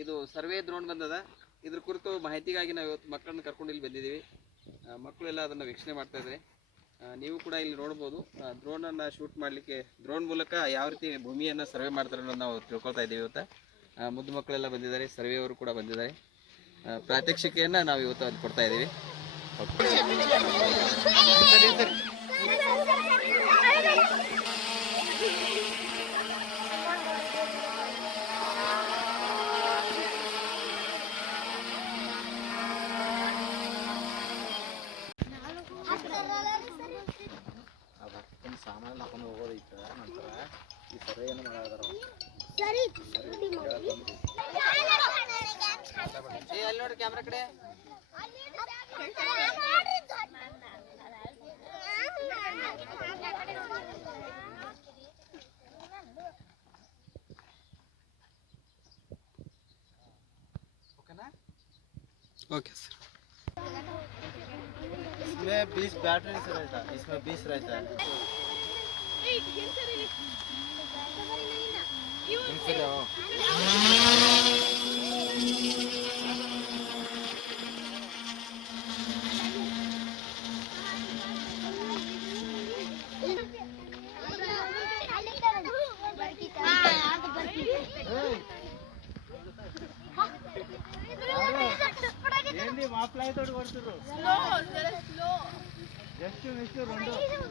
ಇದು survey drone ಬಂದದ. ಇದ್ರ ಕುರಿತು ಮಾಹಿತಿಗಾಗಿ ನಾವು ಇವತ್ತು ಮಕ್ಕಳನ್ನ ಕರ್ಕೊಂಡು ಇಲ್ಲಿ ಬಂದಿದ್ದೀವಿ. ಮಕ್ಕಳೆಲ್ಲ ಅದನ್ನು ವೀಕ್ಷಣೆ ಮಾಡ್ತಾ ಇದ್ದಾರೆ. ನೀವು ಕೂಡ ಇಲ್ಲಿ ನೋಡ್ಬೋದು. ಡ್ರೋನನ್ನು ಶೂಟ್ ಮಾಡಲಿಕ್ಕೆ ಡ್ರೋನ್ ಮೂಲಕ ಯಾವ ರೀತಿ ಭೂಮಿಯನ್ನು ಸರ್ವೆ ಮಾಡ್ತಾರೆ ಅನ್ನೋದು ನಾವು ತಿಳ್ಕೊಳ್ತಾ ಇದ್ದೀವಿ ಇವತ್ತು. ಮುದ್ದು ಮಕ್ಕಳೆಲ್ಲ ಬಂದಿದ್ದಾರೆ, ಸರ್ವೆಯವರು ಕೂಡ ಬಂದಿದ್ದಾರೆ. ಪ್ರಾತ್ಯಕ್ಷಿಕೆಯನ್ನು ನಾವು ಇವತ್ತು ಅದು ಕೊಡ್ತಾ ಇದ್ದೀವಿ. ಸಾಮಾನು ಹಾಕೊಂಡು ಹೋಗೋದೈತೆ. ನಂತರ ಈ ಸರ್ವೆ ಏನು ಮಾಡೋದಾರ ಅಲ್ಲಿ ನೋಡಿ ಕ್ಯಾಮ್ರಾ ಕಡೆ. Okay sir. इसमें 20 बैटरी से रहता है, इसमें 20 रहता है. ఏంది మా ఫ్లైట్ తోటి కొడుతుర్రు. జస్ట్ మిస్ రెండు